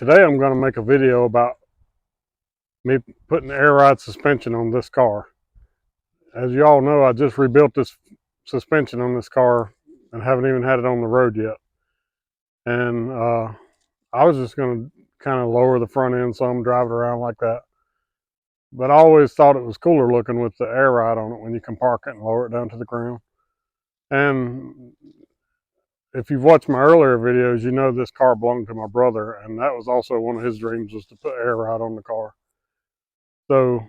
Today I'm going to make a video about me putting air ride suspension on this car. As you all know, I just rebuilt this suspension on this car and haven't even had it on the road yet. And I was just going to kind of lower the front end some, drive it around like that. But I always thought it was cooler looking with the air ride on it when you can park it and lower it down to the ground. And if you've watched my earlier videos, you know this car belonged to my brother, and that was also one of his dreams, was to put air ride on the car. So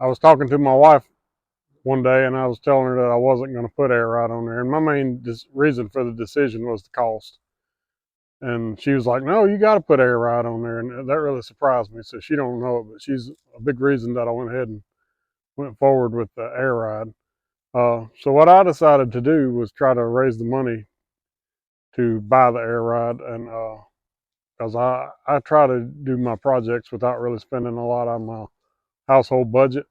I was talking to my wife one day and I was telling her that I wasn't going to put air ride on there. And my main reason for the decision was the cost. And she was like, no, you got to put air ride on there. And that really surprised me. So she don't know it, but she's a big reason that I went ahead and went forward with the air ride. So what I decided to do was try to raise the money to buy the air ride. And because I try to do my projects without really spending a lot on my household budget.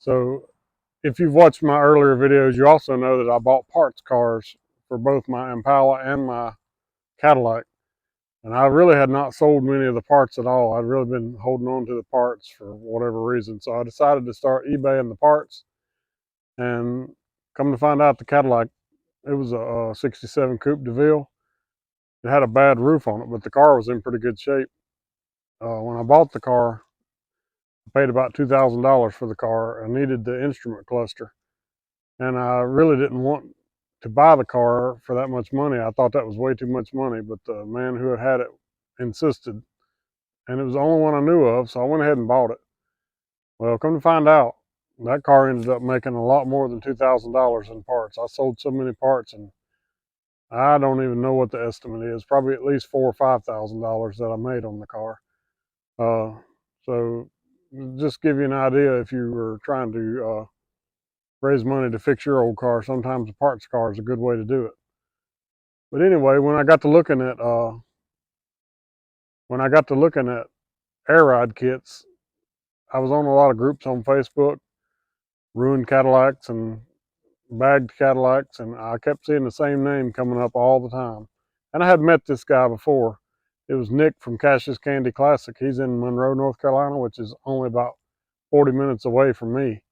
So if you've watched my earlier videos, you also know that I bought parts cars for both my Impala and my Cadillac. And I really had not sold many of the parts at all. I'd really been holding on to the parts for whatever reason. So I decided to start eBaying the parts. And come to find out, the Cadillac, it was a 67 Coupe de Ville. It had a bad roof on it, but the car was in pretty good shape. When I bought the car, I paid about $2,000 for the car. I needed the instrument cluster. And I really didn't want to buy the car for that much money. I thought that was way too much money, but the man who had it insisted. And it was the only one I knew of, so I went ahead and bought it. Well, come to find out, that car ended up making a lot more than $2,000 in parts. I sold so many parts, and I don't even know what the estimate is. Probably at least $4,000 or $5,000 that I made on the car. So just give you an idea, if you were trying to raise money to fix your old car, sometimes a parts car is a good way to do it. But anyway, when I got to looking at air ride kits, I was on a lot of groups on Facebook, ruined Cadillacs and bagged Cadillacs, and I kept seeing the same name coming up all the time. And I had met this guy before. It was Nick from Cash's Candy Classic. He's in Monroe, North Carolina, which is only about 40 minutes away from me.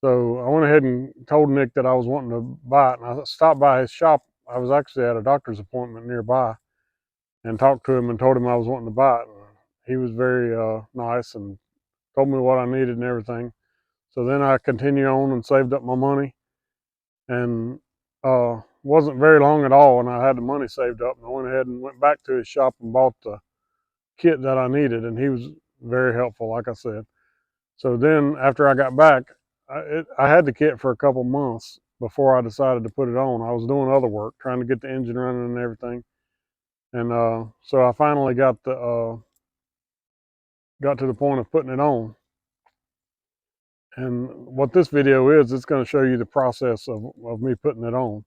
So I went ahead and told Nick that I was wanting to buy it, and I stopped by his shop. I was actually at a doctor's appointment nearby and talked to him and told him I was wanting to buy it. And he was very nice and told me what I needed and everything. So then I continued on and saved up my money, and wasn't very long at all, and I had the money saved up, and I went ahead and went back to his shop and bought the kit that I needed, and he was very helpful, like I said. So then after I got back, I had the kit for a couple months before I decided to put it on. I was doing other work, trying to get the engine running and everything. And so I finally got to the point of putting it on. And what this video is, it's going to show you the process of me putting it on.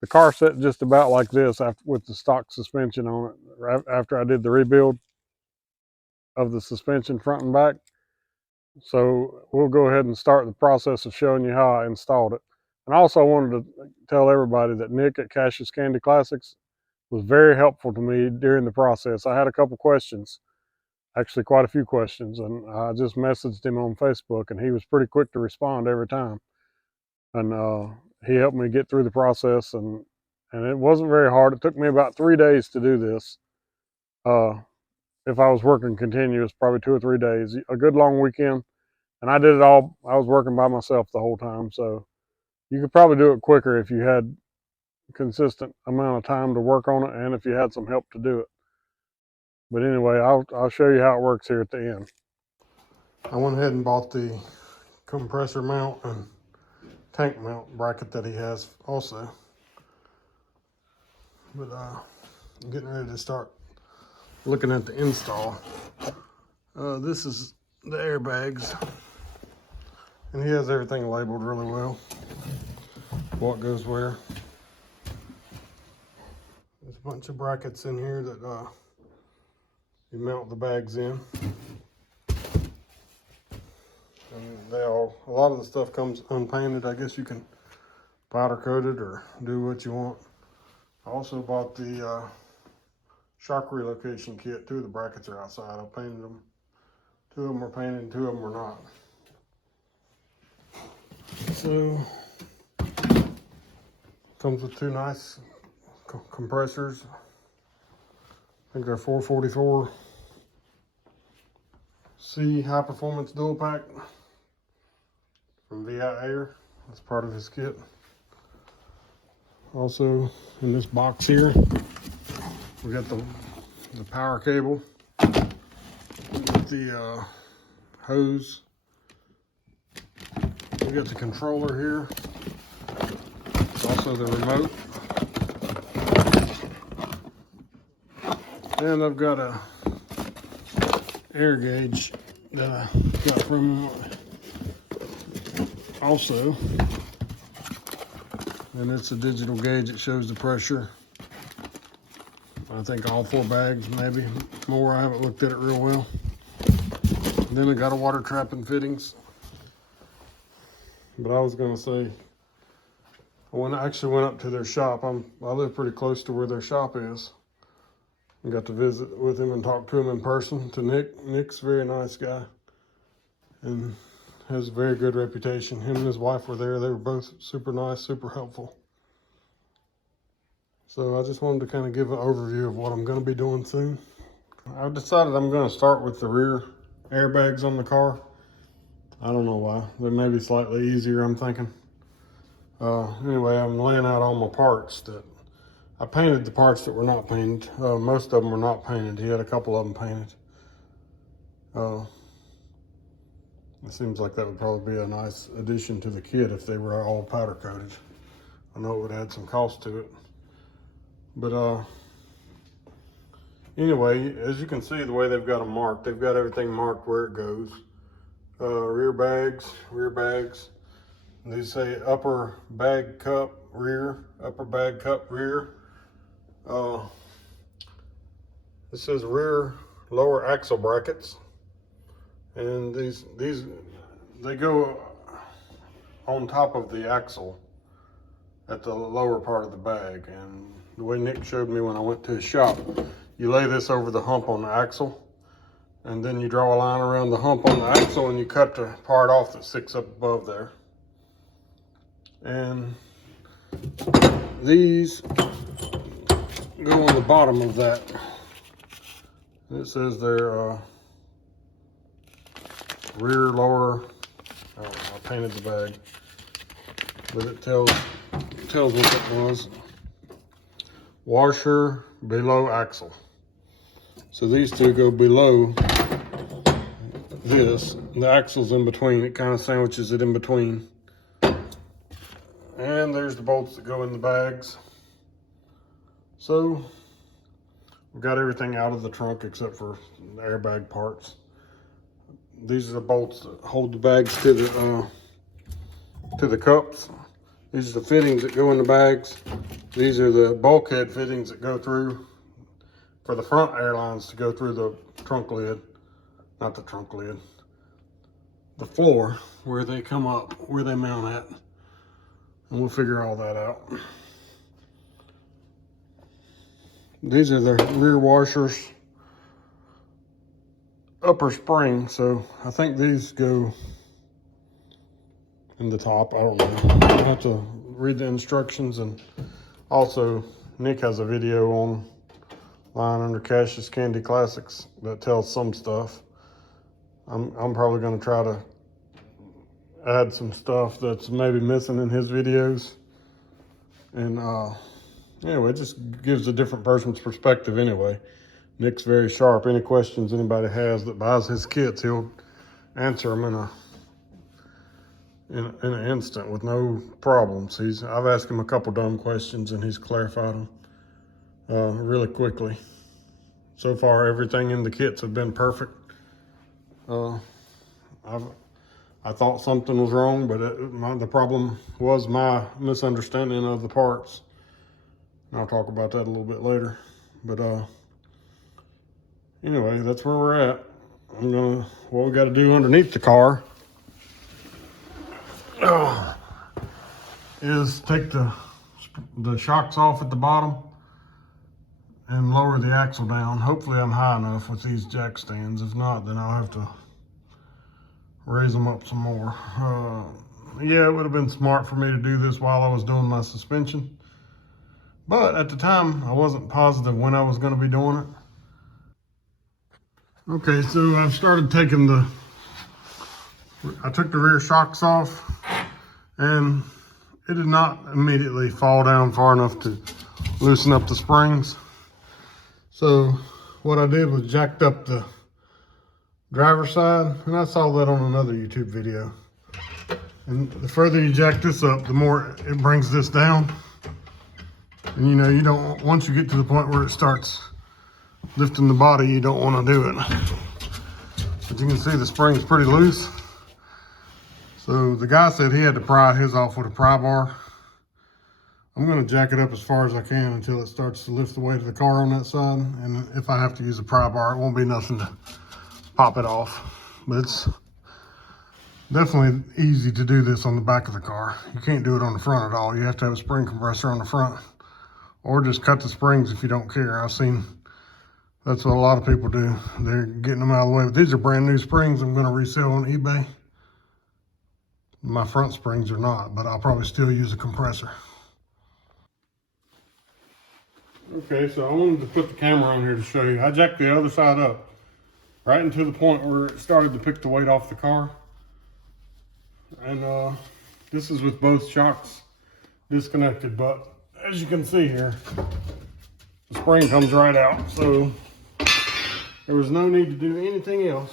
The car sat just about like this with the stock suspension on it after I did the rebuild of the suspension front and back. So we'll go ahead and start the process of showing you how I installed it. And I also wanted to tell everybody that Nick at Cash's Candy Classics was very helpful to me during the process. I had a couple questions, actually quite a few questions, and I just messaged him on Facebook, and he was pretty quick to respond every time. And he helped me get through the process, and it wasn't very hard. It took me about 3 days to do this. If I was working continuous, probably 2 or 3 days, a good long weekend. And I did it all, I was working by myself the whole time, so you could probably do it quicker if you had consistent amount of time to work on it and if you had some help to do it. But anyway, I'll show you how it works here at the end. I went ahead and bought the compressor mount and tank mount bracket that he has also. But I'm getting ready to start looking at the install. This is the airbags, and he has everything labeled really well, what goes where. There's a bunch of brackets in here that you mount the bags in. And a lot of the stuff comes unpainted. I guess you can powder coat it or do what you want. I also bought the Shock Relocation Kit. 2 of the brackets are outside. I painted them. 2 of them are painted and 2 of them are not. So, comes with 2 nice compressors. I think they're 444 C high performance dual pack from VI Air. That's part of his kit. Also in this box here, we got the power cable, the hose. We got the controller here. Also the remote. And I've got a air gauge that I got from also. And it's a digital gauge. It shows the pressure. I think all 4 bags, maybe more. I haven't looked at it real well. And then I got a water trap and fittings. But I was gonna say, I actually went up to their shop. I live pretty close to where their shop is. I got to visit with him and talk to him in person, to Nick. Nick's a very nice guy and has a very good reputation. Him and his wife were there. They were both super nice, super helpful. So I just wanted to kind of give an overview of what I'm going to be doing soon. I've decided I'm going to start with the rear airbags on the car. I don't know why. They may be slightly easier, I'm thinking. Anyway, I'm laying out all my parts that I painted. The parts that were not painted. Most of them were not painted. He had a couple of them painted. It seems like that would probably be a nice addition to the kit if they were all powder coated. I know it would add some cost to it. But anyway, as you can see, the way they've got them marked, they've got everything marked where it goes. Rear bags. These say upper bag cup rear, upper bag cup rear. It says rear lower axle brackets. And these they go on top of the axle at the lower part of the bag. And the way Nick showed me when I went to his shop, you lay this over the hump on the axle, and then you draw a line around the hump on the axle and you cut the part off that sticks up above there. And these go on the bottom of that. It says they're rear lower, I don't know, I painted the bag, but it tells what it was. Washer below axle. So these 2 go below this. The axle's in between. It kind of sandwiches it in between. And there's the bolts that go in the bags. So we've got everything out of the trunk except for the airbag parts. These are the bolts that hold the bags to the cups. These are the fittings that go in the bags. These are the bulkhead fittings that go through for the front airlines to go through the trunk lid. Not the trunk lid. The floor where they come up, where they mount at. And we'll figure all that out. These are the rear washers. Upper spring, so I think these go in the top. I don't know. I'll have to read the instructions. And also Nick has a video online under Cash's Candy Classics that tells some stuff. I'm probably going to try to add some stuff that's maybe missing in his videos. And anyway, it just gives a different person's perspective anyway. Nick's very sharp. Any questions anybody has that buys his kits, he'll answer them in an instant with no problems. I've asked him a couple dumb questions and he's clarified them really quickly. So far, everything in the kits have been perfect. I thought something was wrong, but the problem was my misunderstanding of the parts. And I'll talk about that a little bit later. But anyway, that's where we're at. What we got to do underneath the car is take the shocks off at the bottom and lower the axle down. Hopefully I'm high enough with these jack stands. If not, then I'll have to raise them up some more. Yeah, it would have been smart for me to do this while I was doing my suspension. But at the time, I wasn't positive when I was going to be doing it. Okay, so I've started taking I took the rear shocks off, and it did not immediately fall down far enough to loosen up the springs. So what I did was jacked up the driver's side, and I saw that on another YouTube video. And the further you jack this up, the more it brings this down. And you know, you don't, once you get to the point where it starts lifting the body, you don't want to do it. But you can see the spring's pretty loose. So the guy said he had to pry his off with a pry bar. I'm going to jack it up as far as I can until it starts to lift the weight of the car on that side. And if I have to use a pry bar, it won't be nothing to pop it off. But it's definitely easy to do this on the back of the car. You can't do it on the front at all. You have to have a spring compressor on the front, or just cut the springs if you don't care. I've seen that's what a lot of people do. They're getting them out of the way. But these are brand new springs I'm going to resell on eBay. My front springs are not, but I'll probably still use a compressor. Okay, so I wanted to put the camera on here to show you. I jacked the other side up right into the point where it started to pick the weight off the car. And this is with both shocks disconnected, but as you can see here, the spring comes right out. So there was no need to do anything else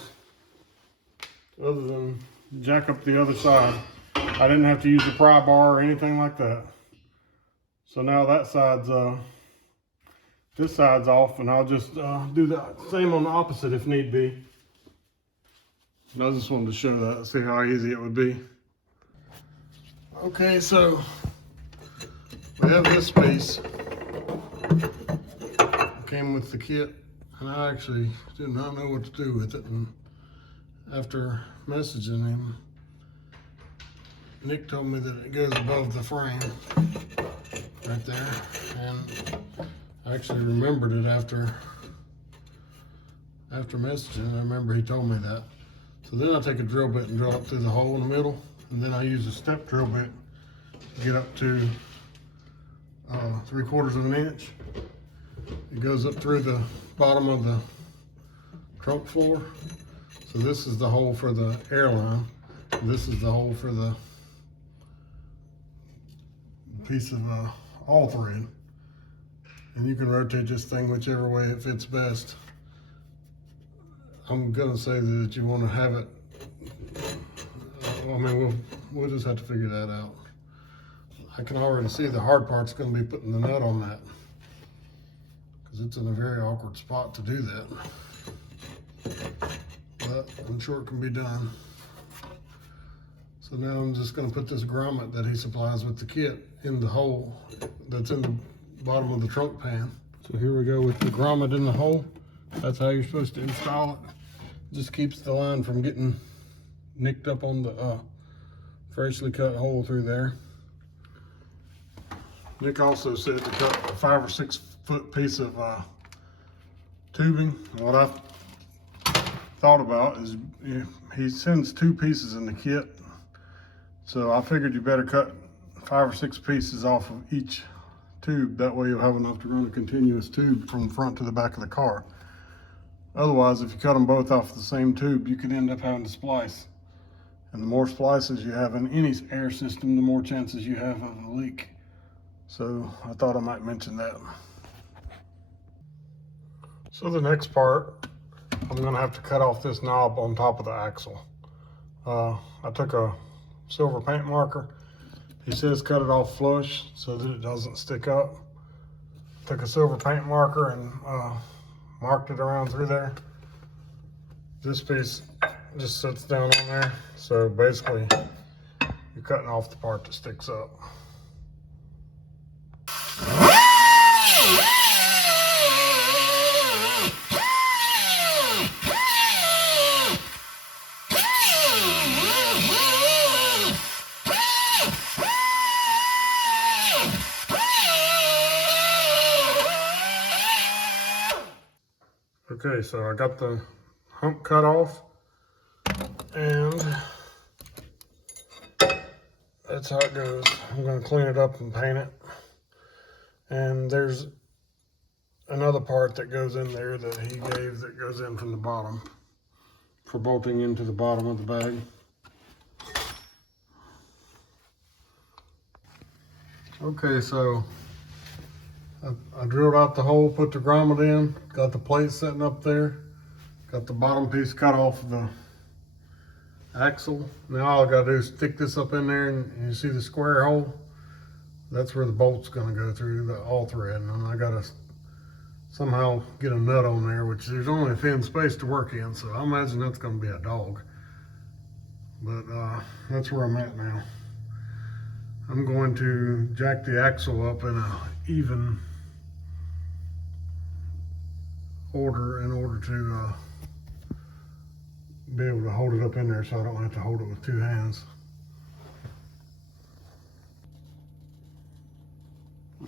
other than jack up the other side. I didn't have to use a pry bar or anything like that. So now that side's this side's off, and I'll just do the same on the opposite if need be. And I just wanted to show that, see how easy it would be. Okay, so we have this piece. Came with the kit, and I actually did not know what to do with it. And after messaging him, Nick told me that it goes above the frame right there. And I actually remembered it after messaging. I remember he told me that. So then I take a drill bit and drill up through the hole in the middle, and then I use a step drill bit to get up to 3/4 of an inch. It goes up through the bottom of the trunk floor. So this is the hole for the airline. This is the hole for the piece of all thread. And you can rotate this thing whichever way it fits best. I'm gonna say that you want to have it. I mean, we'll just have to figure that out. I can already see the hard part's gonna be putting the nut on that, because it's in a very awkward spot to do that. But I'm sure it can be done. So now I'm just gonna put this grommet that he supplies with the kit in the hole that's in the bottom of the trunk pan. So here we go with the grommet in the hole. That's how you're supposed to install it. Just keeps the line from getting nicked up on the freshly cut hole through there. Nick also said to cut a 5 or 6 foot piece of tubing. What I thought about is, he sends 2 pieces in the kit. So I figured you better cut 5 or 6 pieces off of each tube. That way you'll have enough to run a continuous tube from the front to the back of the car. Otherwise, if you cut them both off the same tube, you could end up having to splice. And the more splices you have in any air system, the more chances you have of a leak. So I thought I might mention that. So the next part, I'm gonna have to cut off this knob on top of the axle. I took a silver paint marker. He says cut it off flush so that it doesn't stick up. Took a silver paint marker and marked it around through there. This piece just sits down on there. So basically, you're cutting off the part that sticks up. Okay, so I got the hump cut off, and that's how it goes. I'm going to clean it up and paint it. And there's another part that goes in there that he gave that goes in from the bottom for bolting into the bottom of the bag. Okay, so I drilled out the hole, put the grommet in, got the plate setting up there, got the bottom piece cut off the axle. Now all I gotta do is stick this up in there, and you see the square hole? That's where the bolt's gonna go through, the all thread. And I gotta somehow get a nut on there, which there's only a thin space to work in, so I imagine that's gonna be a dog. But that's where I'm at now. I'm going to jack the axle up in a even order in order to be able to hold it up in there so I don't have to hold it with two hands.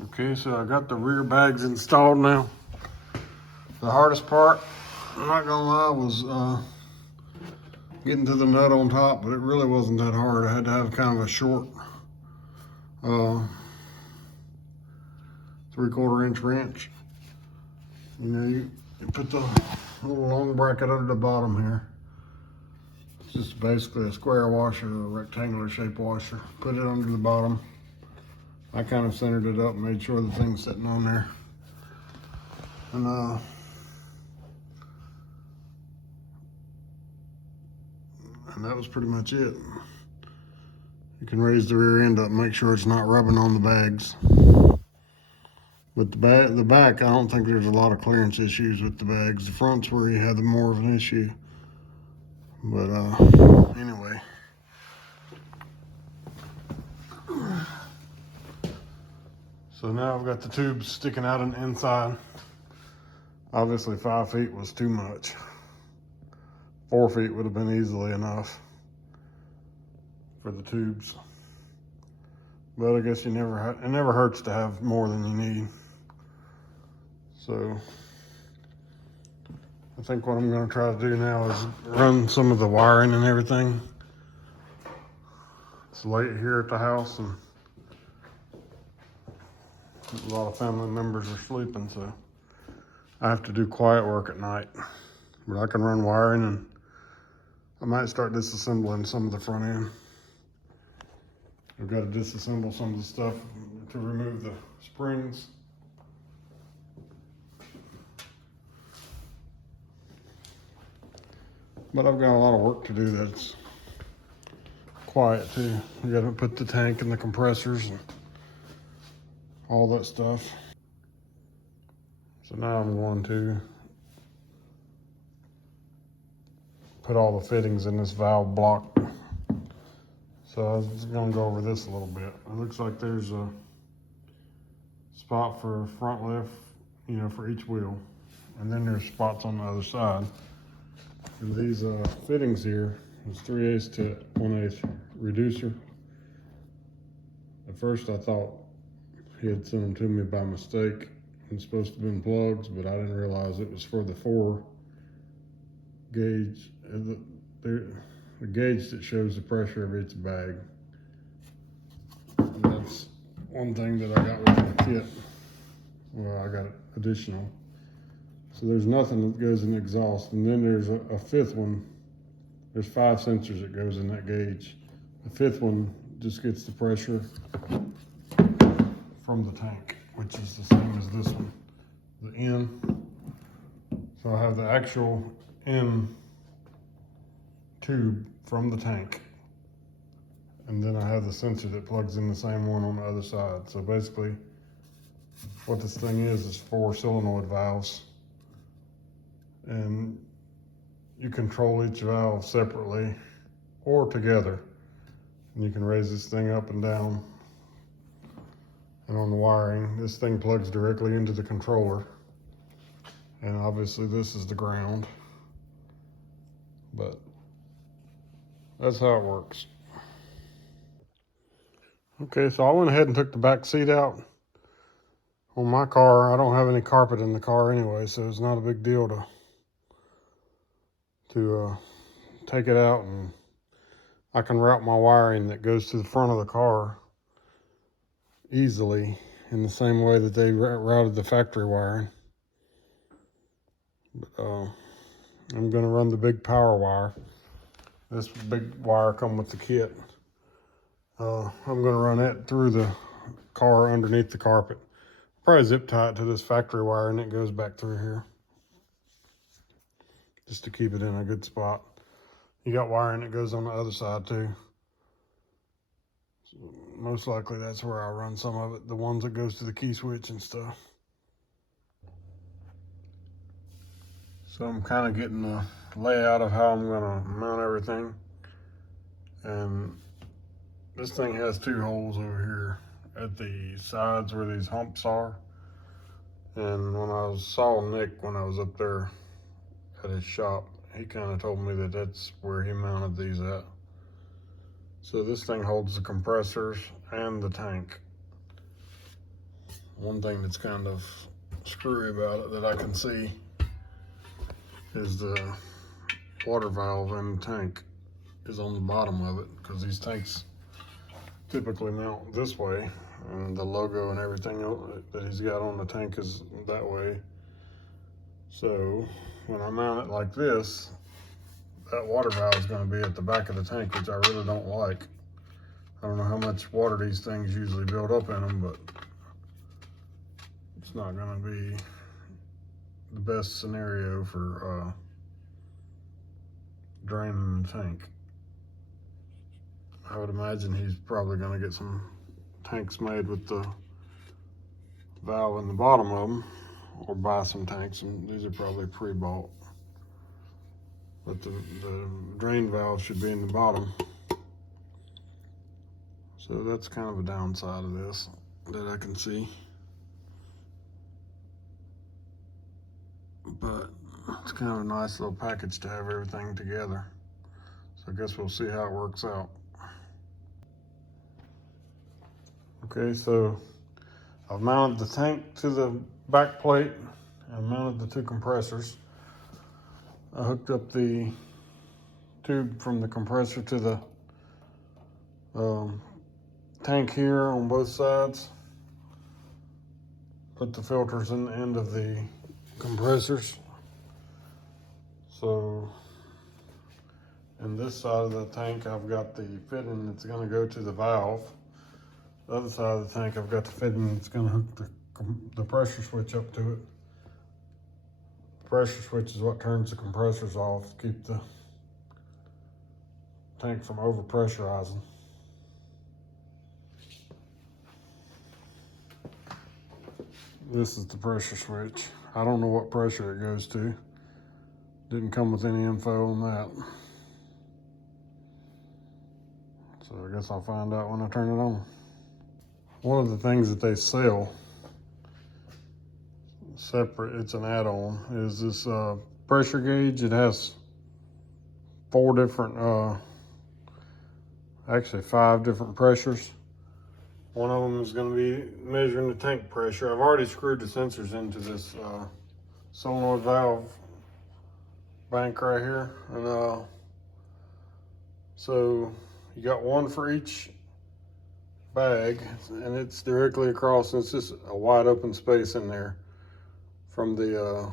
Okay, so I got the rear bags installed now. The hardest part, I'm not gonna lie, was getting to the nut on top, but it really wasn't that hard. I had to have kind of a short 3/4 inch wrench. You know, you put the little long bracket under the bottom here. It's just basically a square washer or a rectangular shaped washer. Put it under the bottom. I kind of centered it up and made sure the thing's sitting on there. And that was pretty much it. You can raise the rear end up and make sure it's not rubbing on the bags. But the back, I don't think there's a lot of clearance issues with the bags. The front's where you have more of an issue. But anyway. So now I've got the tubes sticking out on the inside. Obviously 5 feet was too much. 4 feet would have been easily enough for the tubes. But I guess it never hurts to have more than you need. So I think what I'm going to try to do now is run some of the wiring and everything. It's late here at the house and a lot of family members are sleeping, so I have to do quiet work at night. But I can run wiring, and I might start disassembling some of the front end. I've got to disassemble some of the stuff to remove the springs. But I've got a lot of work to do that's quiet too. We got to put the tank and the compressors and all that stuff. So now I'm going to put all the fittings in this valve block. So I was going to go over this a little bit. It looks like there's a spot for front lift, you know, for each wheel. And then there's spots on the other side. And these fittings here is 3/8 to 1/8 reducer. At first I thought he had sent them to me by mistake. It's supposed to have been plugs, but I didn't realize it was for the 4 gauge. The gauge that shows the pressure of each bag. And that's one thing that I got with the kit. Well, I got additional. So there's nothing that goes in the exhaust. And then there's a 5th one There's 5 sensors that goes in that gauge. The 5th one just gets the pressure from the tank, which is the same as this one, the N. So I have the actual N tube from the tank. And then I have the sensor that plugs in the same one on the other side. So basically, what this thing is 4 solenoid valves. And you control each valve separately or together. And you can raise this thing up and down. And on the wiring, this thing plugs directly into the controller. And obviously this is the ground. But that's how it works. Okay, so I went ahead and took the back seat out. On my car, I don't have any carpet in the car anyway, so it's not a big deal to take it out, and I can route my wiring that goes to the front of the car easily in the same way that they routed the factory wiring. But I'm going to run the big power wire. This big wire comes with the kit. I'm going to run that through the car underneath the carpet. Probably zip tie it to this factory wire and it goes back through here, just to keep it in a good spot. You got wiring that goes on the other side too. So most likely that's where I'll run some of it, the ones that goes to the key switch and stuff. So I'm kind of getting the layout of how I'm going to mount everything. And this thing has 2 holes over here at the sides where these humps are. And when I saw Nick when I was up there at his shop, he kind of told me that that's where he mounted these at. So this thing holds the compressors and the tank. One thing that's kind of screwy about it that I can see is the water valve in the tank is on the bottom of it, because these tanks typically mount this way, and the logo and everything that he's got on the tank is that way. So when I mount it like this, that water valve is going to be at the back of the tank, which I really don't like. I don't know how much water these things usually build up in them, but it's not going to be the best scenario for draining the tank. I would imagine he's probably going to get some tanks made with the valve in the bottom of them, or buy some tanks, and these are probably pre-bought. But the drain valve should be in the bottom. So that's kind of a downside of this that I can see. But it's kind of a nice little package to have everything together. So I guess we'll see how it works out. Okay, so I've mounted the tank to the back plate and mounted the 2 compressors. I hooked up the tube from the compressor to the tank here on both sides. Put the filters in the end of the compressors. So in this side of the tank, I've got the fitting that's going to go to the valve. The other side of the tank, I've got the fitting that's going to hook the pressure switch up to it. The pressure switch is what turns the compressors off to keep the tank from over-pressurizing. This is the pressure switch. I don't know what pressure it goes to. Didn't come with any info on that. So I guess I'll find out when I turn it on. One of the things that they sell separate, it's an add-on, is this pressure gauge. It has 4 different, actually 5 different pressures. One of them is going to be measuring the tank pressure. I've already screwed the sensors into this solenoid valve bank right here. And so you got one for each bag, and it's directly across, and it's just a wide open space in there from the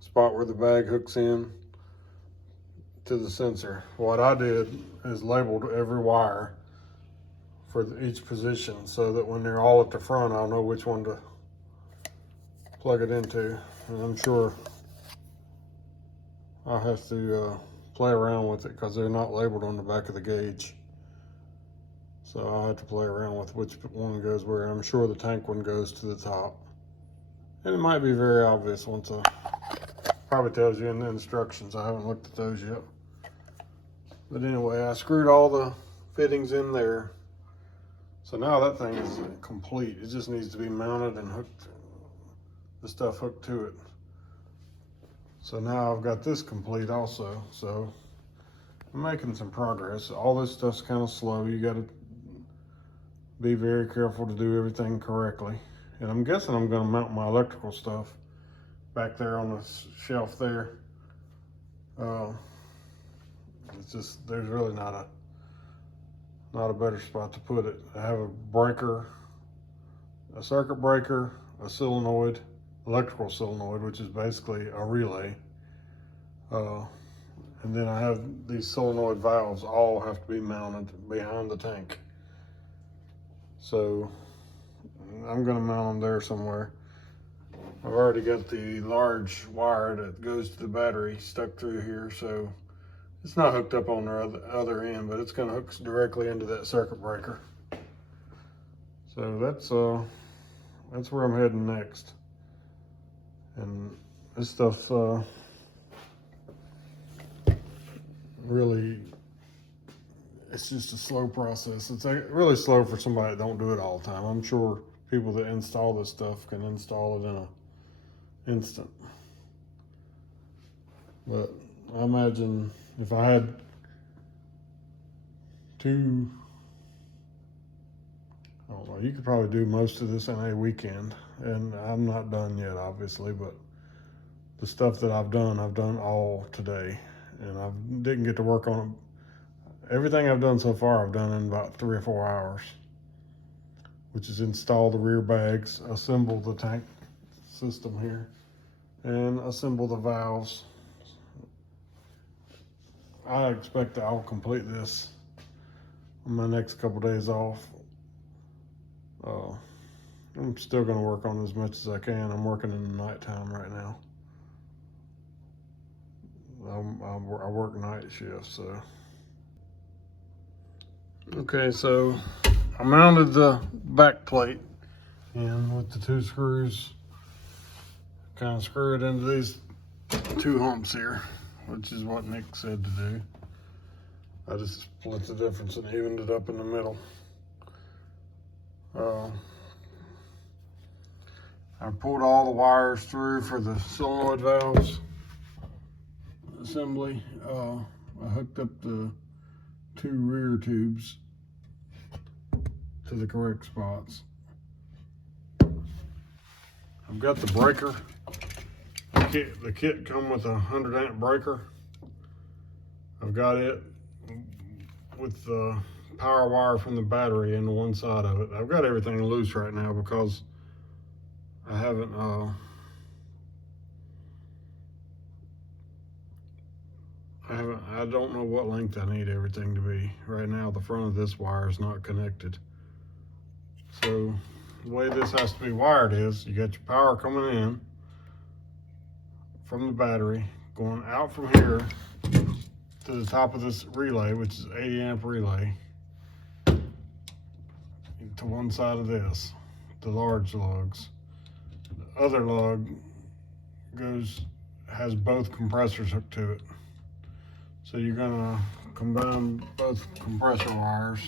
spot where the bag hooks in to the sensor. What I did is labeled every wire for each position so that when they're all at the front, I'll know which one to plug it into. And I'm sure I'll have to play around with it because they're not labeled on the back of the gauge. So I'll have to play around with which one goes where. I'm sure the tank one goes to the top. And it might be very obvious once probably tells you in the instructions. I haven't looked at those yet. But anyway, I screwed all the fittings in there. So now that thing is complete. It just needs to be mounted and hooked, the stuff hooked to it. So now I've got this complete also. So I'm making some progress. All this stuff's kind of slow. You got to be very careful to do everything correctly. And I'm guessing I'm going to mount my electrical stuff back there on the shelf there. It's just, there's really not a better spot to put it. I have a breaker, a circuit breaker, a solenoid, electrical solenoid, which is basically a relay. And then I have these solenoid valves all have to be mounted behind the tank. So I'm gonna mount them there somewhere. I've already got the large wire that goes to the battery stuck through here, so it's not hooked up on the other end, but it's gonna hook directly into that circuit breaker. So that's where I'm heading next. And this stuff's really, it's just a slow process. It's really slow for somebody that don't do it all the time. I'm sure people that install this stuff can install it in an instant. But I imagine if I had I don't know, you could probably do most of this in a weekend. And I'm not done yet, obviously, but the stuff that I've done all today. And I didn't get to work on it. Everything I've done so far, I've done in about 3 or 4 hours, which is install the rear bags, assemble the tank system here, and assemble the valves. I expect that I'll complete this on my next couple days off. I'm still going to work on as much as I can. I'm working in the nighttime right now. I work night shifts, so. Okay, so I mounted the back plate in with the 2 screws. Kind of screw it into these 2 humps here, which is what Nick said to do. I just split the difference and evened it up in the middle. I pulled all the wires through for the solenoid valves assembly. I hooked up the 2 rear tubes to the correct spots. I've got the breaker. The kit come with a 100 amp breaker. I've got it with the power wire from the battery in one side of it. I've got everything loose right now because I haven't I don't know what length I need everything to be. Right now the front of this wire is not connected. So the way this has to be wired is you got your power coming in from the battery, going out from here to the top of this relay, which is 80 amp relay, to one side of this, the large lugs. The other lug has both compressors hooked to it. So you're gonna combine both compressor wires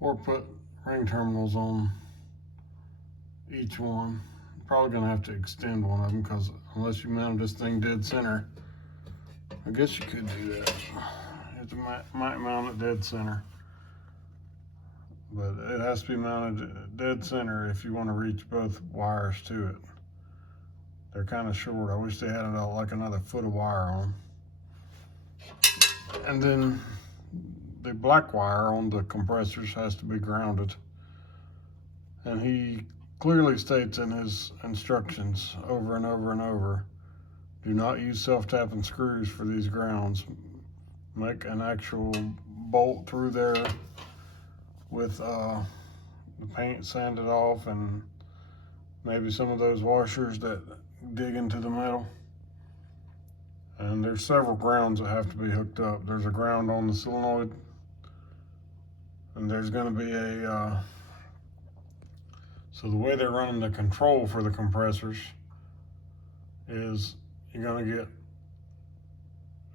or put ring terminals on each one. Probably gonna have to extend one of them because unless you mount this thing dead center, I guess you could do that. You might mount it dead center, but it has to be mounted dead center if you want to reach both wires to it. They're kind of short. I wish they had like another foot of wire on. And then the black wire on the compressors has to be grounded. And he clearly states in his instructions over and over and over Do not use self-tapping screws for these grounds. Make an actual bolt through there with the paint sanded off and maybe some of those washers that dig into the metal. And there's several grounds that have to be hooked up. There's a ground on the solenoid, and there's going to be a so the way they're running the control for the compressors is you're going to get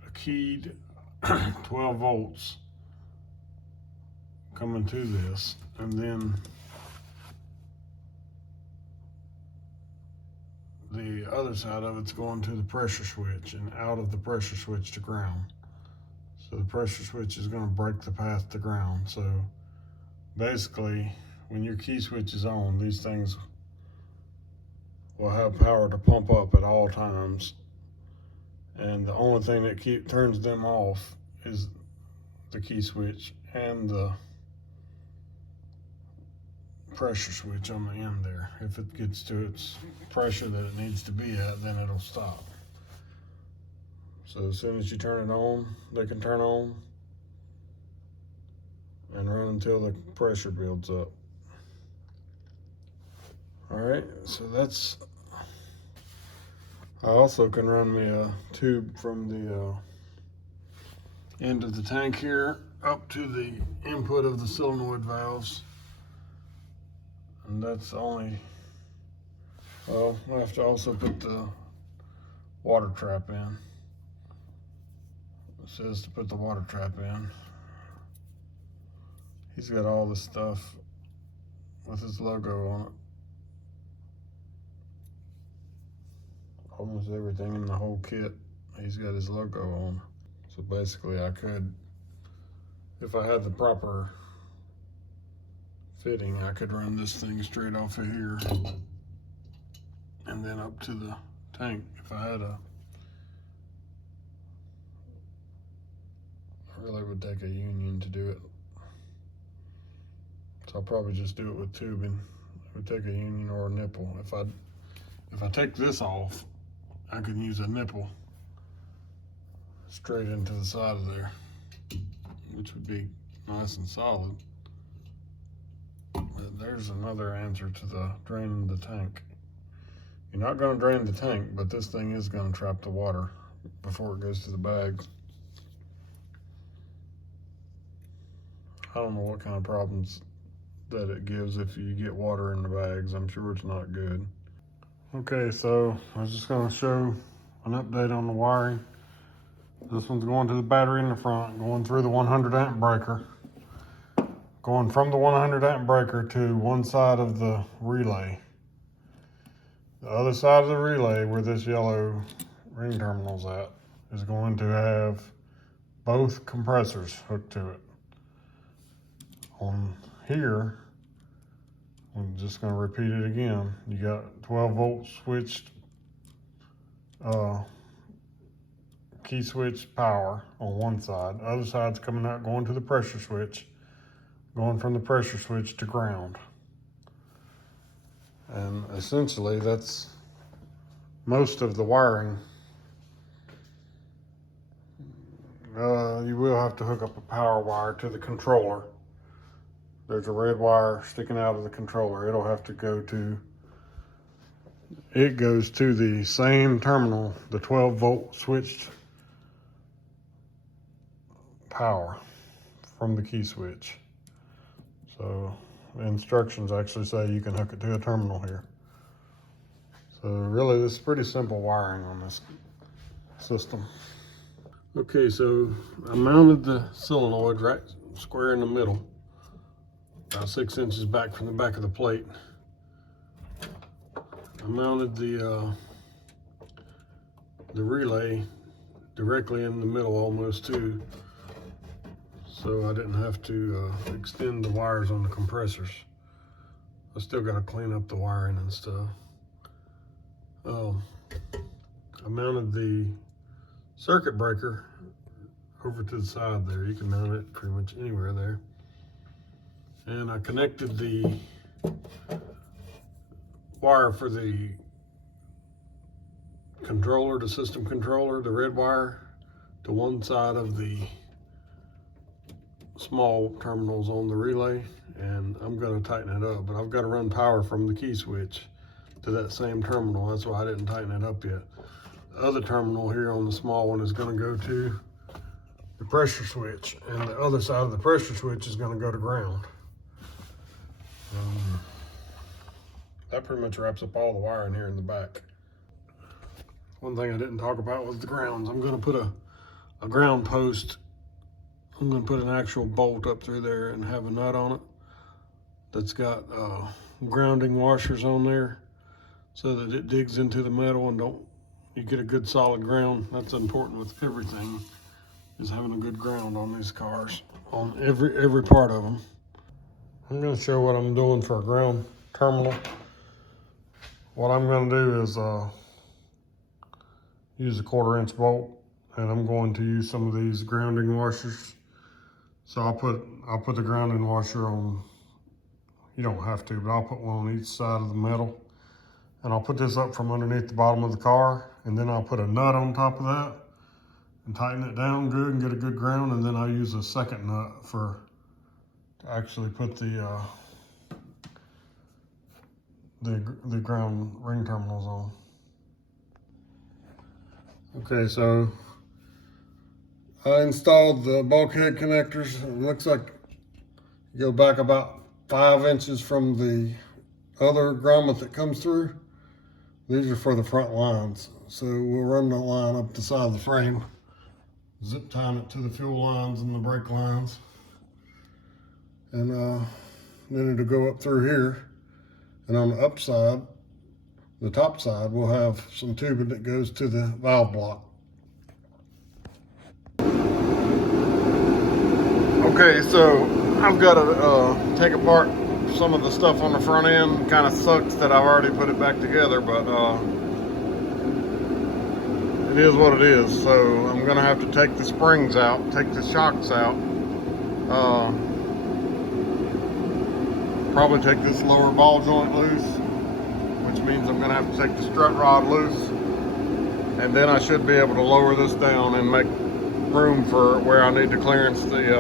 a keyed 12 volts coming to this, and then the other side of it's going to the pressure switch and out of the pressure switch to ground. So the pressure switch is going to break the path to ground. So basically, when your key switch is on, these things will have power to pump up at all times. And the only thing that turns them off is the key switch and the pressure switch on the end there. If it gets to its pressure that it needs to be at, then it'll stop. So as soon as you turn it on, they can turn on and run until the pressure builds up. All right, so that's, I also can run me a tube from the end of the tank here up to the input of the solenoid valves. And that's only, well, I have to also put the water trap in. It says to put the water trap in. He's got all this stuff with his logo on it. Almost everything in the whole kit, he's got his logo on. So basically I could, if I had the proper fitting, I could run this thing straight off of here and then up to the tank. If I had a, I really would take a union to do it. So I'll probably just do it with tubing. I would take a union or a nipple. If I take this off, I can use a nipple straight into the side of there, which would be nice and solid. But there's another answer to the draining the tank. You're not going to drain the tank, but this thing is going to trap the water before it goes to the bags. I don't know what kind of problems that it gives if you get water in the bags. I'm sure it's not good. Okay, so I was just going to show an update on the wiring. This one's going to the battery in the front, going through the 100 amp breaker. Going from the 100 amp breaker to one side of the relay. The other side of the relay, where this yellow ring terminal's at, is going to have both compressors hooked to it. On here, I'm just going to repeat it again. You got 12 volt switched key switch power on one side. The other side's coming out, going to the pressure switch, going from the pressure switch to ground. And essentially that's most of the wiring. You will have to hook up a power wire to the controller. There's a red wire sticking out of the controller. It'll have to go to, it goes to the same terminal, the 12 volt switched power from the key switch. So the instructions actually say you can hook it to a terminal here. So really this is pretty simple wiring on this system. Okay, so I mounted the solenoid right square in the middle, about 6 inches back from the back of the plate. I mounted the relay directly in the middle almost too, so I didn't have to extend the wires on the compressors. I still got to clean up the wiring and stuff. I mounted the circuit breaker over to the side there. You can mount it pretty much anywhere there. And I connected the wire for the controller, the system controller, the red wire, to one side of the small terminals on the relay, and I'm going to tighten it up, but I've got to run power from the key switch to that same terminal. That's why I didn't tighten it up yet. The other terminal here on the small one is going to go to the pressure switch, and the other side of the pressure switch is going to go to ground. That pretty much wraps up all the wiring here in the back. One thing I didn't talk about was the grounds. I'm going to put a ground post. I'm going to put an actual bolt up through there and have a nut on it that's got grounding washers on there so that it digs into the metal and you get a good solid ground. That's important with everything, is having a good ground on these cars, on every part of them. I'm going to show what I'm doing for a ground terminal. What I'm going to do is use a 1/4-inch bolt, and I'm going to use some of these grounding washers. So I'll put the grounding washer on, you don't have to, but I'll put one on each side of the metal. And I'll put this up from underneath the bottom of the car, and then I'll put a nut on top of that and tighten it down good and get a good ground, and then I'll use a second nut to actually put the ground ring terminals on. Okay, so I installed the bulkhead connectors. It looks like you go back about 5 inches from the other grommet that comes through. These are for the front lines. So we'll run the line up the side of the frame, zip tying it to the fuel lines and the brake lines. And then it'll go up through here. And on the upside, the top side, we'll have some tubing that goes to the valve block. Okay, so I've got to take apart some of the stuff on the front end. Kind of sucks that I've already put it back together, but it is what it is. So I'm gonna have to take the springs out, take the shocks out, probably take this lower ball joint loose, which means I'm gonna have to take the strut rod loose, and then I should be able to lower this down and make room for where I need to clearance the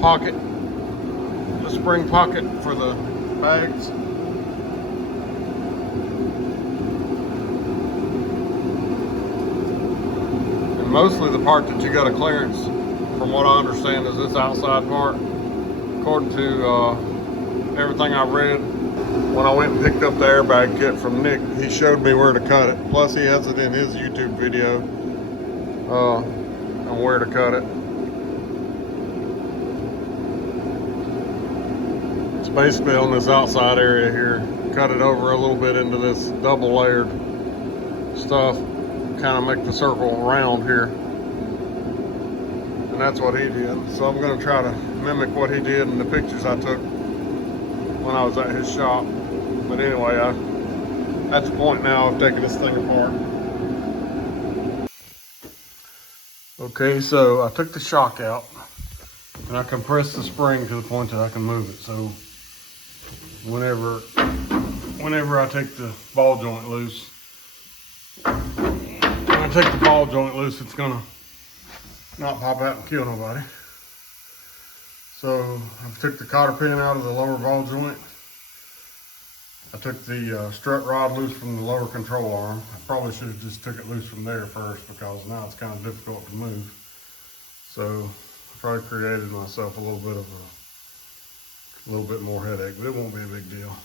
pocket, the spring pocket for the bags. And mostly the part that you got to clearance, from what I understand, is this outside part. According to everything I read, when I went and picked up the airbag kit from Nick, he showed me where to cut it. Plus he has it in his YouTube video on where to cut it. It's basically on this outside area here. Cut it over a little bit into this double layered stuff, kind of make the circle round here. And that's what he did. So I'm going to try to mimic what he did in the pictures I took when I was at his shop. But anyway, at the point now of taking this thing apart. Okay, so I took the shock out and I compressed the spring to the point that I can move it. So whenever I take the ball joint loose, it's gonna not pop out and kill nobody. So I took the cotter pin out of the lower ball joint. I took the strut rod loose from the lower control arm. I probably should have just took it loose from there first, because now it's kind of difficult to move. So I probably created myself a little bit more headache, but it won't be a big deal.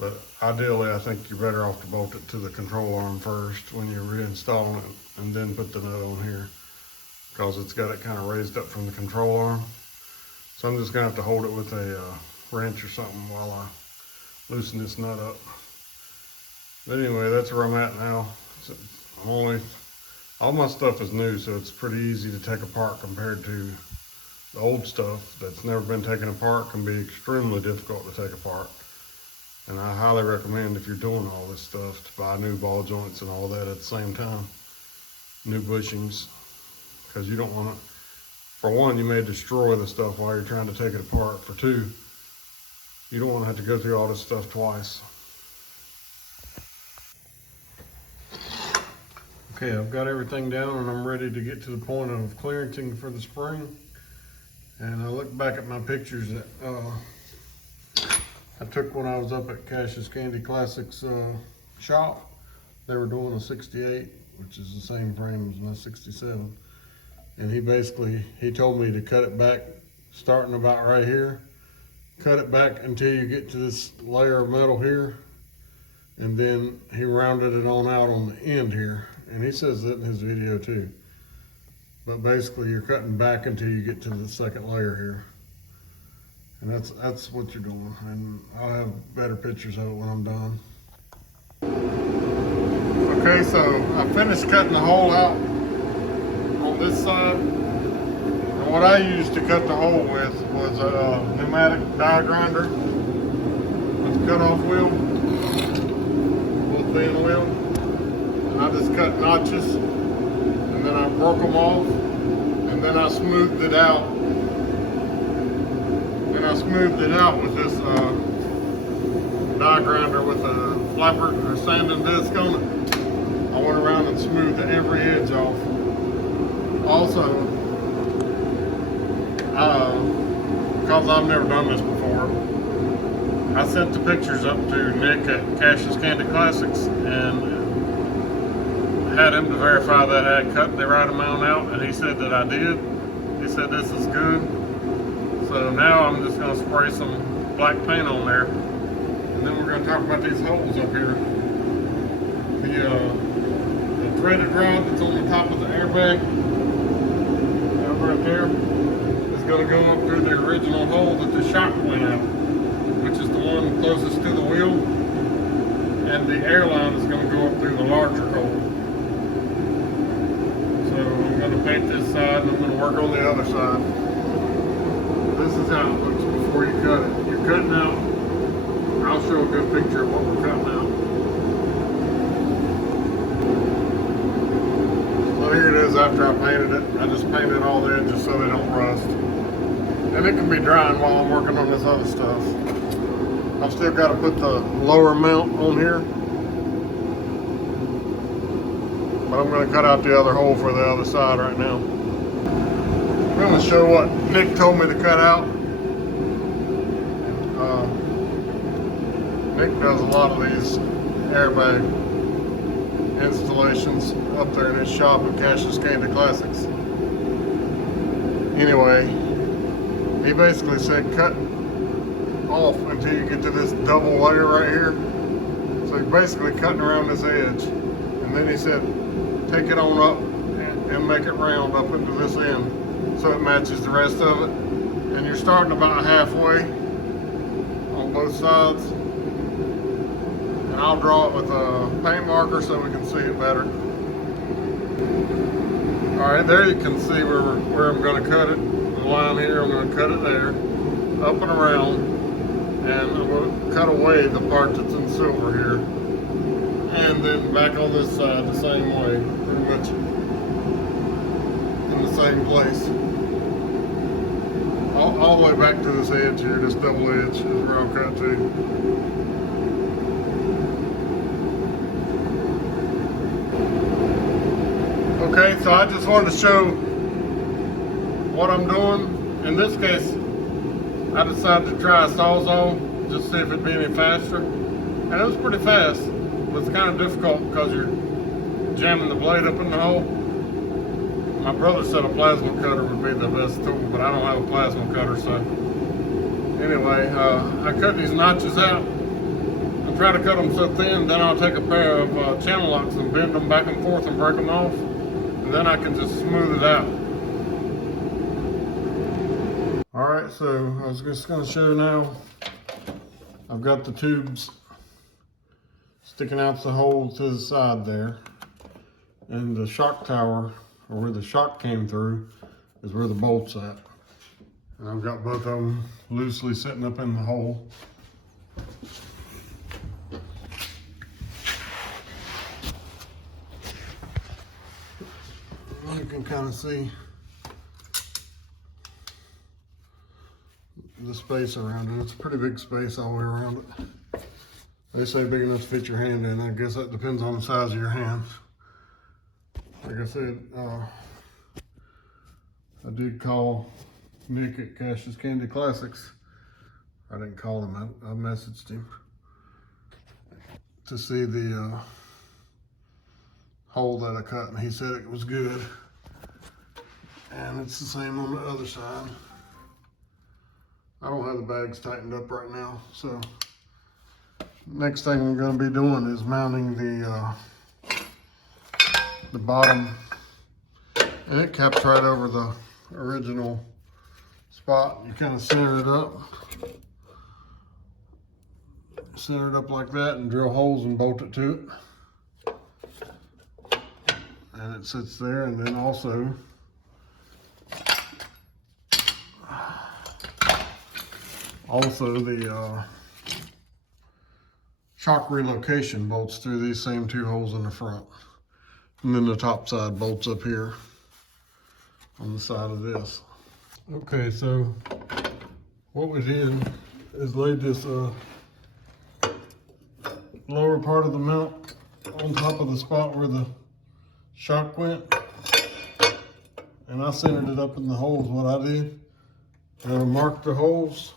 But ideally, I think you're better off to bolt it to the control arm first when you're reinstalling it, and then put the nut on here, because it's got it kind of raised up from the control arm. So I'm just gonna have to hold it with a wrench or something while I loosen this nut up. But anyway, that's where I'm at now. So all my stuff is new, so it's pretty easy to take apart compared to the old stuff that's never been taken apart. Can be extremely difficult to take apart. And I highly recommend, if you're doing all this stuff, to buy new ball joints and all that at the same time. New bushings, because you don't want to, for one, you may destroy the stuff while you're trying to take it apart. For two, you don't want to have to go through all this stuff twice. Okay, I've got everything down and I'm ready to get to the point of clearancing for the spring. And I look back at my pictures that I took when I was up at Cash's Candy Classics shop. They were doing a 68, which is the same frame as my 67. And he told me to cut it back starting about right here. Cut it back until you get to this layer of metal here. And then he rounded it on out on the end here. And he says that in his video too. But basically you're cutting back until you get to the second layer here. And that's what you're doing. And I'll have better pictures of it when I'm done. Okay, so I finished cutting the hole out on this side. And what I used to cut the hole with was a pneumatic die grinder with a cutoff wheel, both thin wheel. And I just cut notches, and then I broke them off, and then I smoothed it out. And I smoothed it out with this die grinder with a flapper or sanding disc on it. I went around and smoothed every edge off. Also, because I've never done this before, I sent the pictures up to Nick at Cash's Candy Classics and had him to verify that I had cut the right amount out, and he said that I did. He said this is good. So now I'm just going to spray some black paint on there, and then we're going to talk about these holes up here. The threaded rod that's on the top of the airbag, right there, is going to go up through the original hole that the shock went out, which is the one closest to the wheel, and the airline is going to go up through the larger hole. So I'm going to paint this side and I'm going to work on the other side. This is how it looks before you cut it. You're cutting out. I'll show a good picture of what we're cutting out. So here it is after I painted it. I just painted all the edges so they don't rust. And it can be drying while I'm working on this other stuff. I've still got to put the lower mount on here. But I'm going to cut out the other hole for the other side right now. I'm going to show what Nick told me to cut out. Nick does a lot of these airbag installations up there in his shop at Cash's Candy Classics. Anyway, he basically said cut off until you get to this double layer right here. So you're basically cutting around this edge. And then he said take it on up and make it round up into this end so it matches the rest of it. And you're starting about halfway on both sides. And I'll draw it with a paint marker so we can see it better. Alright, there you can see where I'm going to cut it. The line here, I'm going to cut it there, up and around, and I'm going to cut away the part that's in silver here. And then back on this side the same way, pretty much in the same place. All the way back to this edge here, this double edge is where I'll cut to. Okay, so I just wanted to show what I'm doing. In this case, I decided to try a Sawzall, just see if it'd be any faster. And it was pretty fast, but it's kind of difficult because you're jamming the blade up in the hole. My brother said a plasma cutter would be the best tool, but I don't have a plasma cutter, so. Anyway, I cut these notches out. I try to cut them so thin, then I'll take a pair of channel locks and bend them back and forth and break them off. And then I can just smooth it out. Alright, so I was just going to show now, I've got the tubes sticking out the hole to the side there. And the shock tower, or where the shock came through, is where the bolt's at. And I've got both of them loosely sitting up in the hole. You can kind of see the space around it. It's a pretty big space all the way around it. They say big enough to fit your hand in. I guess that depends on the size of your hand. like I said, I did call Nick at Cash's Candy Classics. I didn't call him, I messaged him to see the hole that I cut, and he said it was good. And it's the same on the other side. I don't have the bags tightened up right now, so next thing I'm going to be doing is mounting the bottom, and it caps right over the original spot. You kind of center it up like that, and drill holes and bolt it to it, and it sits there. And then also the shock relocation bolts through these same two holes in the front, and then the top side bolts up here on the side of this. Okay, so what we did is laid this lower part of the mount on top of the spot where the shock went, and I centered it up in the holes. What I did, I marked the holes.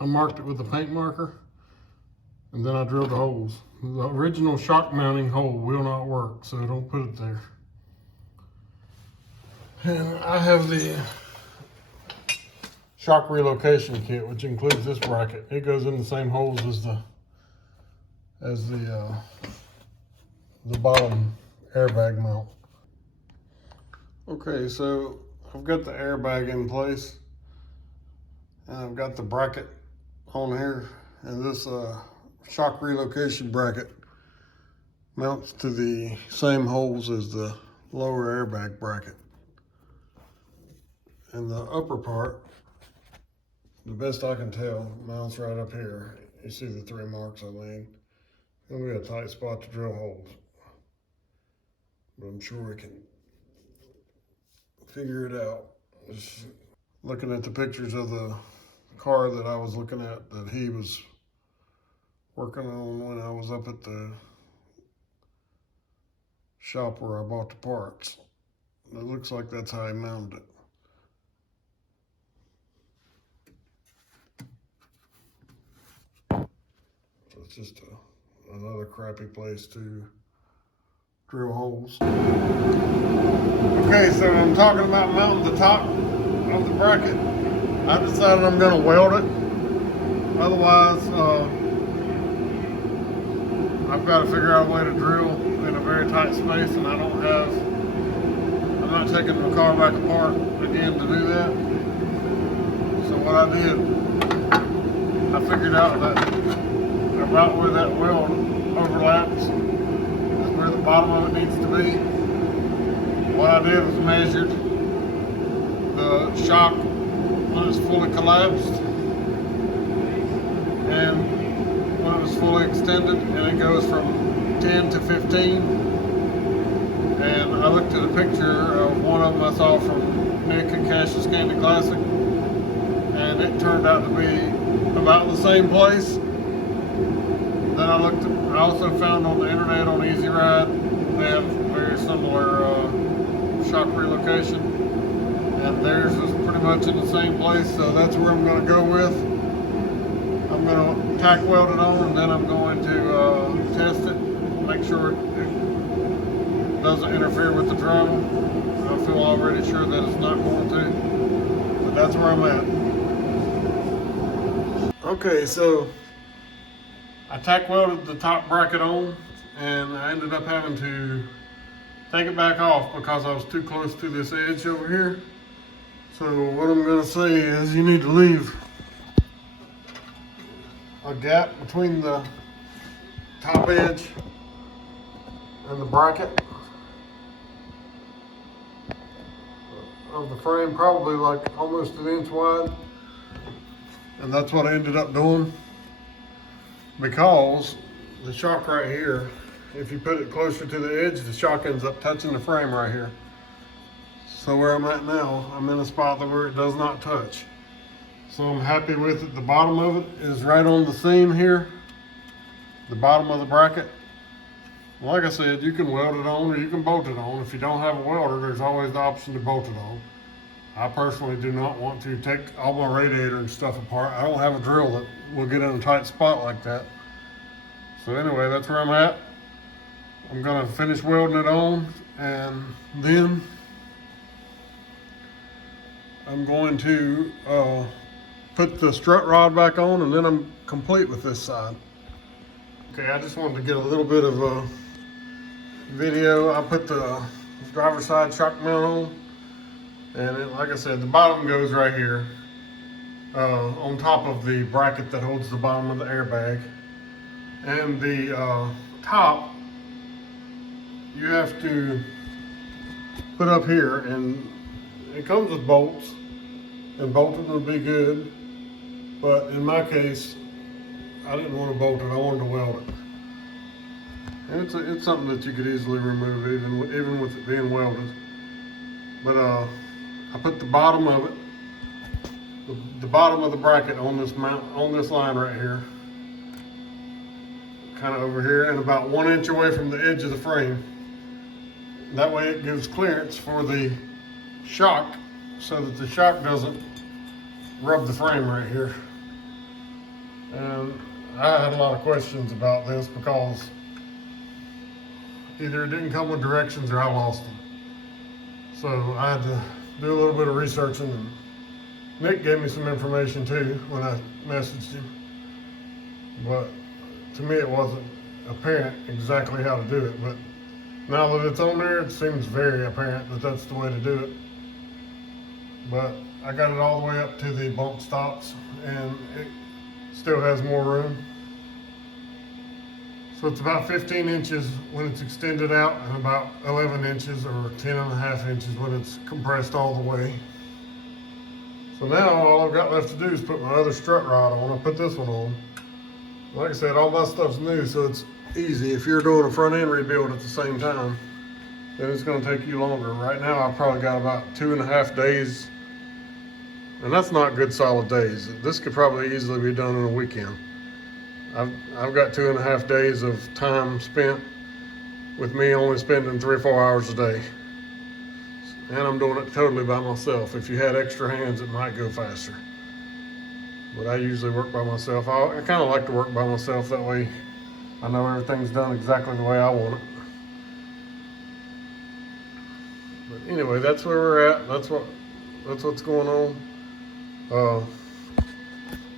I marked it with a paint marker, and then I drilled the holes. The original shock mounting hole will not work, so don't put it there. And I have the Shock Relocation Kit, which includes this bracket. It goes in the same holes as the bottom airbag mount. Okay, so I've got the airbag in place, and I've got the bracket on here, and this shock relocation bracket mounts to the same holes as the lower airbag bracket. And the upper part, the best I can tell, mounts right up here. You see the 3 marks I laid. It'll be a tight spot to drill holes, but I'm sure we can figure it out. Just looking at the pictures of the car that I was looking at, that he was working on when I was up at the shop where I bought the parts. It looks like that's how he mounted it. So it's just another crappy place to drill holes. Okay, so I'm talking about mounting the top of the bracket. I decided I'm going to weld it. Otherwise, I've got to figure out a way to drill in a very tight space, and I'm not taking the car back apart again to do that. So what I did, I figured out that about where that weld overlaps is where the bottom of it needs to be. What I did was measured the shock when it's fully collapsed and when it was fully extended, and it goes from 10 to 15. And I looked at a picture of one of them I saw from Nick and Cash's Candy Classic, and it turned out to be about the same place. Then I also found on the internet on Easy Ride, they have very similar shock relocation, and theirs is pretty much in the same place, so that's where I'm going to go with. I'm going to tack weld it on, and then I'm going to test it, make sure it doesn't interfere with the drum. I feel already sure that it's not going to, but that's where I'm at. Okay, so I tack welded the top bracket on, and I ended up having to take it back off because I was too close to this edge over here. So what I'm going to say is you need to leave a gap between the top edge and the bracket of the frame, probably like almost an inch wide. And that's what I ended up doing, because the shock right here, if you put it closer to the edge, the shock ends up touching the frame right here. So where I'm at now, I'm in a spot where it does not touch. So I'm happy with it. The bottom of it is right on the seam here, the bottom of the bracket. Like I said, you can weld it on or you can bolt it on. If you don't have a welder, there's always the option to bolt it on. I personally do not want to take all my radiator and stuff apart. I don't have a drill that will get in a tight spot like that. So anyway, that's where I'm at. I'm gonna finish welding it on, and then I'm going to put the strut rod back on, and then I'm complete with this side. Okay, I just wanted to get a little bit of a video. I put the driver's side shock mount on, and it, like I said, the bottom goes right here on top of the bracket that holds the bottom of the airbag. And the top, you have to put up here, and it comes with bolts, and bolting would be good. But in my case, I didn't want to bolt it, I wanted to weld it. And it's something that you could easily remove, even with it being welded. But I put the bottom of it, the bottom of the bracket on this mount, on this line right here, kind of over here, and about 1 inch away from the edge of the frame. That way it gives clearance for the shock, so that the shock doesn't rub the frame right here. And I had a lot of questions about this because either it didn't come with directions or I lost them. So I had to do a little bit of researching, and Nick gave me some information too when I messaged him. But to me it wasn't apparent exactly how to do it. But now that it's on there, it seems very apparent that that's the way to do it. But I got it all the way up to the bump stops, and it still has more room. So it's about 15 inches when it's extended out, and about 11 inches or 10.5 inches when it's compressed all the way. So now all I've got left to do is put my other strut rod on. I put this one on. Like I said, all my stuff's new, so it's easy. If you're doing a front end rebuild at the same time, then it's gonna take you longer. Right now I've probably got about 2.5 days, and that's not good solid days. This could probably easily be done in a weekend. I've got 2.5 days of time spent with me only spending 3 or 4 hours a day. And I'm doing it totally by myself. If you had extra hands, it might go faster. But I usually work by myself. I kind of like to work by myself, that way I know everything's done exactly the way I want it. But anyway, that's where we're at. That's what's going on.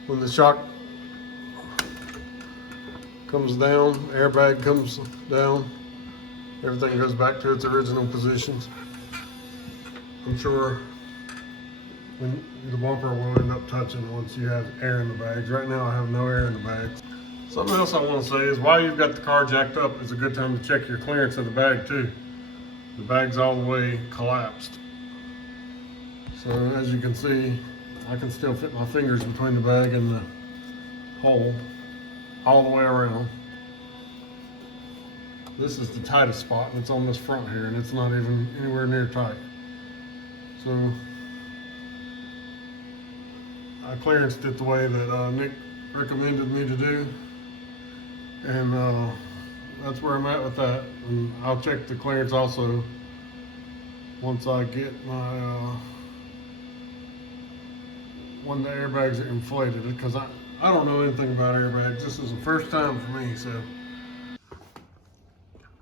When the shock comes down, airbag comes down, everything goes back to its original positions. I'm sure the bumper will end up touching once you have air in the bags. Right now I have no air in the bags. Something else I want to say is while you've got the car jacked up, it's a good time to check your clearance of the bag too. The bag's all the way collapsed. So as you can see, I can still fit my fingers between the bag and the hole all the way around. This is the tightest spot, and it's on this front here, and it's not even anywhere near tight. So I clearanced it the way that Nick recommended me to do, and that's where I'm at with that. And I'll check the clearance also once I get my when the airbags are inflated, because I don't know anything about airbags. This is the first time for me, so.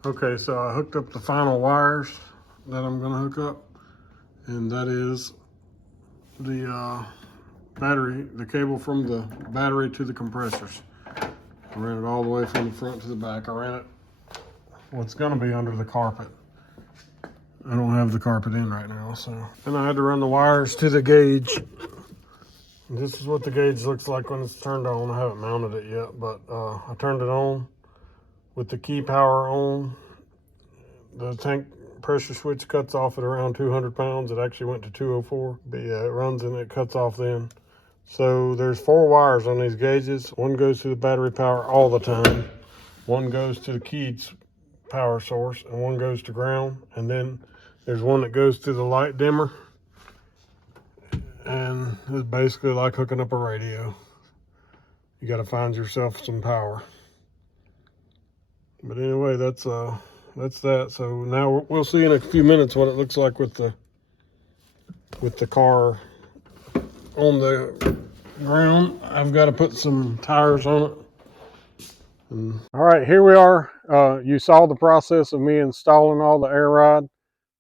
Okay, so I hooked up the final wires that I'm gonna hook up, and that is the battery, the cable from the battery to the compressors. I ran it all the way from the front to the back. I ran it what's gonna be under the carpet. I don't have the carpet in right now, so. Then I had to run the wires to the gauge. This is what the gauge looks like when it's turned on. I haven't mounted it yet, but I turned it on with the key power on. The tank pressure switch cuts off at around 200 pounds. It actually went to 204, but yeah, it runs and it cuts off then. So there's 4 wires on these gauges. One goes to the battery power all the time. One goes to the keyed power source, and one goes to ground. And then there's one that goes to the light dimmer. And it's basically like hooking up a radio. You got to find yourself some power. But anyway, that's that. So now we'll see in a few minutes what it looks like with the car on the ground. I've got to put some tires on it. All right, here we are. You saw the process of me installing all the air ride.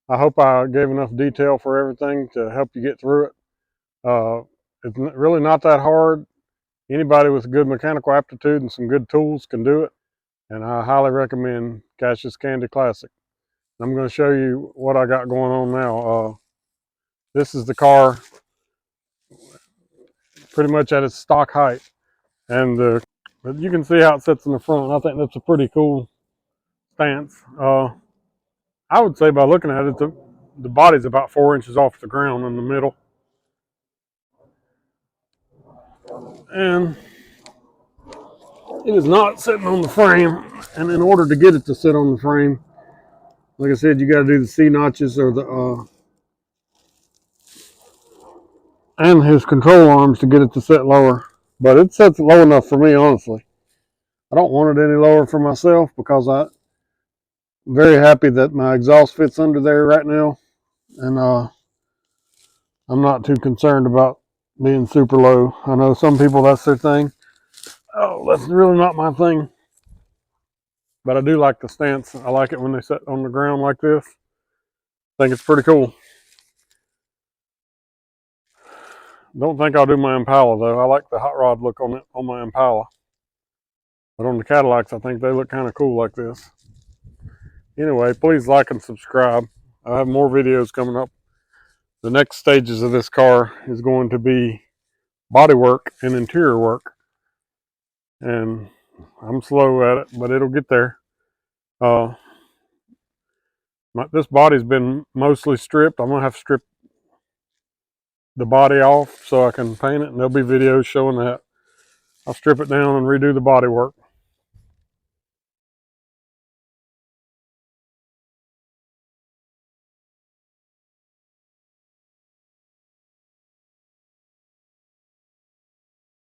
I hope I gave enough detail for everything to help you get through it. It's really not that hard. Anybody with good mechanical aptitude and some good tools can do it. And I highly recommend Cash's Candy Classic. I'm going to show you what I got going on now. This is the car pretty much at its stock height. And but you can see how it sits in the front. I think that's a pretty cool stance. I would say by looking at it, the body's about 4 inches off the ground in the middle. And it is not sitting on the frame. And in order to get it to sit on the frame, like I said, you got to do the C notches or the and his control arms to get it to sit lower. But it sits low enough for me, honestly. I don't want it any lower for myself because I'm very happy that my exhaust fits under there right now. And I'm not too concerned about being super low. I know some people, that's their thing. Oh, that's really not my thing. But I do like the stance. I like it when they sit on the ground like this. I think it's pretty cool. Don't think I'll do my Impala though. I like the hot rod look on it on my Impala. But on the Cadillacs, I think they look kind of cool like this. Anyway, please like and subscribe. I have more videos coming up. The next stages of this car is going to be body work and interior work. And I'm slow at it, but it'll get there. This body's been mostly stripped. I'm gonna have to strip the body off so I can paint it, and there'll be videos showing that. I'll strip it down and redo the body work.